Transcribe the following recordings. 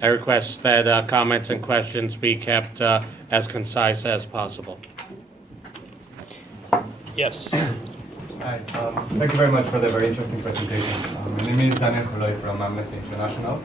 I request that comments and questions be kept as concise as possible. Yes. Hi, thank you very much for the very interesting presentations. My name is Daniel Joloy from Amnesty International.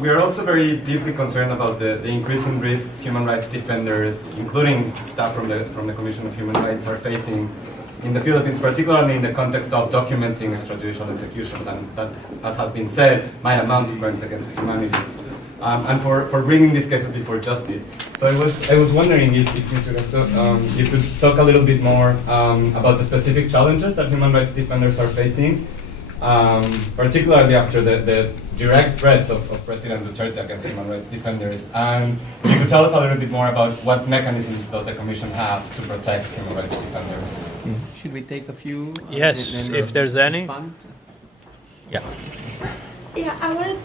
We are also very deeply concerned about the increasing risks human rights defenders, including staff from the Commission of Human Rights, are facing in the Philippines, particularly in the context of documenting extrajudicial executions, and that, as has been said, might amount to crimes against humanity, and for bringing these cases before justice. So I was wondering if Mr. Gaston, you could talk a little bit more about the specific challenges that human rights defenders are facing, particularly after the direct threats of President Duterte against human rights defenders. And you could tell us a little bit more about what mechanisms does the Commission have to protect human rights defenders? Should we take a few? Yes, if there's any. Respond? Yeah. Yeah,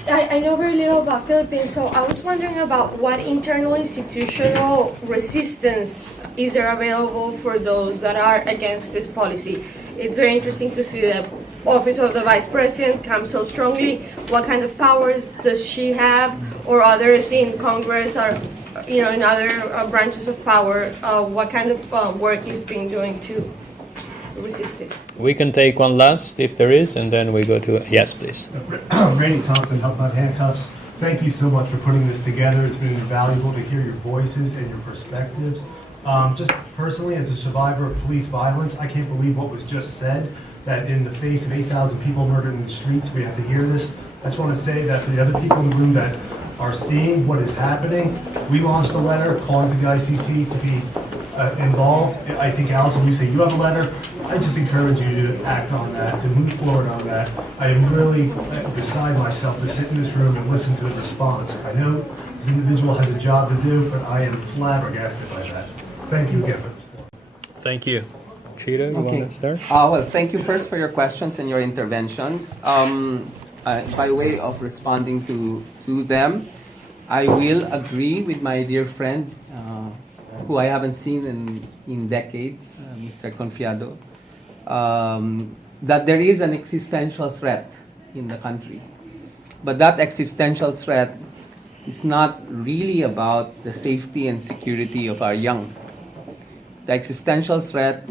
I know very little about Philippines, so I was wondering about what internal institutional resistance is there available for those that are against this policy. It's very interesting to see the office of the Vice President come so strongly. What kind of powers does she have, or others in Congress, or in other branches of power? What kind of work is being doing to resist this? We can take one last if there is, and then we go to yes, please. Randy Thompson, Handcuffs. Thank you so much for putting this together. It's been valuable to hear your voices and your perspectives. Just personally, as a survivor of police violence, I can't believe what was just said, that in the face of 8,000 people murdered in the streets, we have to hear this. I just want to say that for the other people in the room that are seeing what is happening, we launched a letter calling the ICC to be involved. I think, Allison, you say you have a letter. I just encourage you to act on that, to move forward on that. I am really beside myself to sit in this room and listen to the response. I know this individual has a job to do, but I am flabbergasted by that. Thank you again for the support. Thank you. Chito, you want to start? Well, thank you first for your questions and your interventions. By way of responding to them, I will agree with my dear friend, who I haven't seen in decades, Mr. Confiado, that there is an existential threat in the country. But that existential threat is not really about the safety and security of our young. The existential threat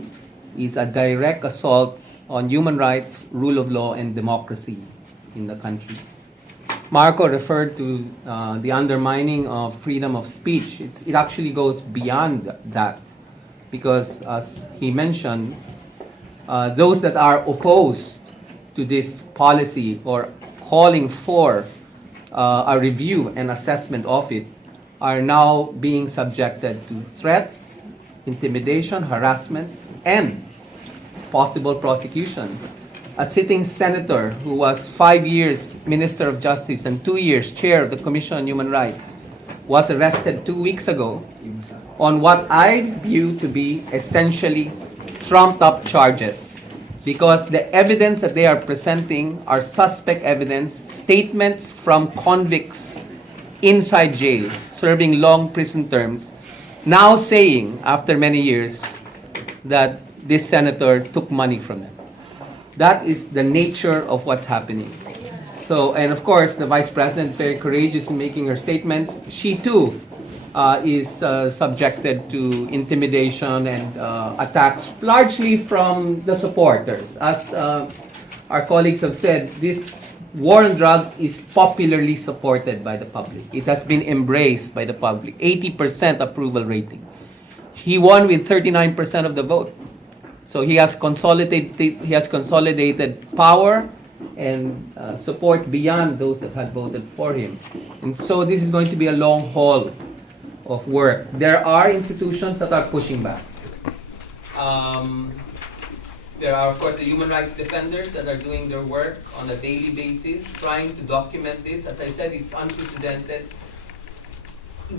is a direct assault on human rights, rule of law, and democracy in the country. Marco referred to the undermining of freedom of speech. It actually goes beyond that, because as he mentioned, those that are opposed to this policy or calling for a review and assessment of it are now being subjected to threats, intimidation, harassment, and possible prosecution. A sitting senator who was 5 years Minister of Justice and 2 years Chair of the Commission on Human Rights was arrested 2 weeks ago on what I view to be essentially trumped-up charges, because the evidence that they are presenting are suspect evidence, statements from convicts inside jail, serving long prison terms, now saying, after many years, that this senator took money from them. That is the nature of what's happening. So, and of course, the Vice President is very courageous in making her statements. She too is subjected to intimidation and attacks, largely from the supporters. As our colleagues have said, this war on drugs is popularly supported by the public. It has been embraced by the public. 80% approval rating. He won with 39% of the vote. So he has consolidated power and support beyond those that had voted for him. And so this is going to be a long haul of work. There are institutions that are pushing back. There are, of course, the human rights defenders that are doing their work on a daily basis, trying to document this. As I said, it's unprecedented.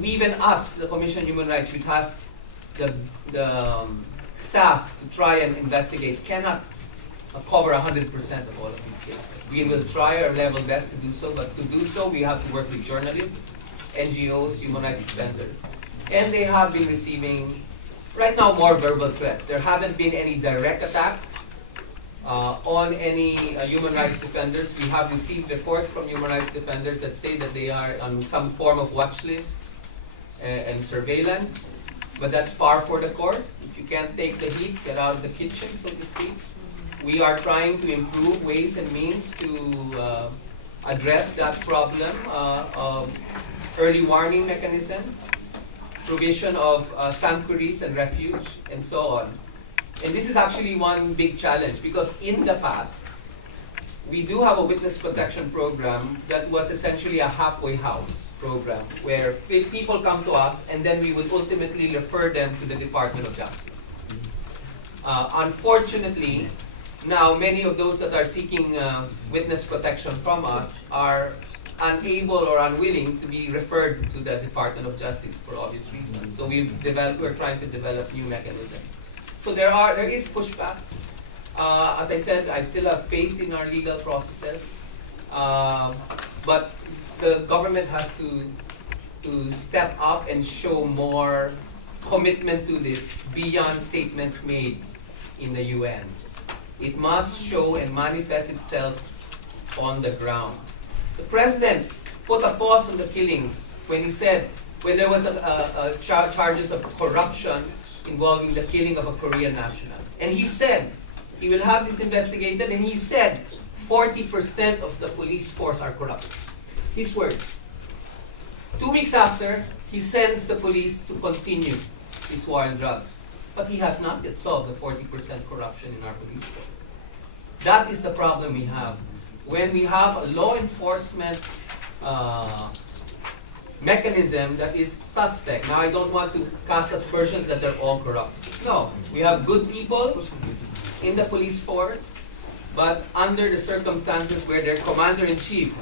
Even us, the Commission on Human Rights, which has the staff to try and investigate, cannot cover 100% of all of these cases. We will try our level best to do so, but to do so, we have to work with journalists, NGOs, human rights defenders. And they have been receiving, right now, more verbal threats. There haven't been any direct attack, on any human rights defenders. We have received reports from human rights defenders that say that they are on some form of watch list and surveillance, but that's par for the course. If you can't take the heat, get out of the kitchen, so to speak. We are trying to improve ways and means to address that problem of early warning mechanisms, provision of sanctuaries and refuge, and so on. And this is actually one big challenge because in the past, we do have a witness protection program that was essentially a halfway house program where people come to us and then we would ultimately refer them to the Department of Justice. Unfortunately, now many of those that are seeking witness protection from us are unable or unwilling to be referred to the Department of Justice for obvious reasons. So we're trying to develop new mechanisms. So there is pushback. As I said, I still have faith in our legal processes, but the government has to step up and show more commitment to this beyond statements made in the UN. It must show and manifest itself on the ground. The president put a pause on the killings when he said, when there was charges of corruption involving the killing of a Korean national. And he said, he will have this investigated, and he said 40% of the police force are corrupt. His words. 2 weeks after, he sends the police to continue his war on drugs. But he has not yet solved the 40% corruption in our police force. That is the problem we have. When we have a law enforcement mechanism that is suspect. Now, I don't want to cast aspersions that they're all corrupt. No, we have good people in the police force, but under the circumstances where their commander-in-chief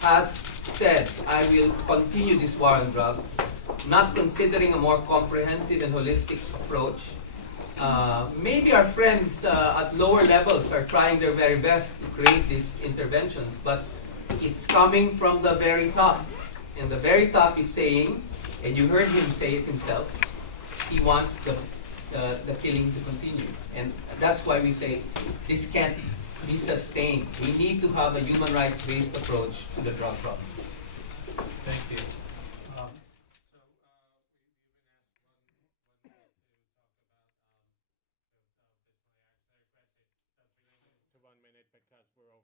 has said, I will continue this war on drugs, not considering a more comprehensive and holistic approach. Maybe our friends at lower levels are trying their very best to create these interventions, but it's coming from the very top. And the very top is saying, and you heard him say it himself, he wants the killing to continue. And that's why we say this can't be sustained. We need to have a human rights-based approach to the drug problem. Thank you.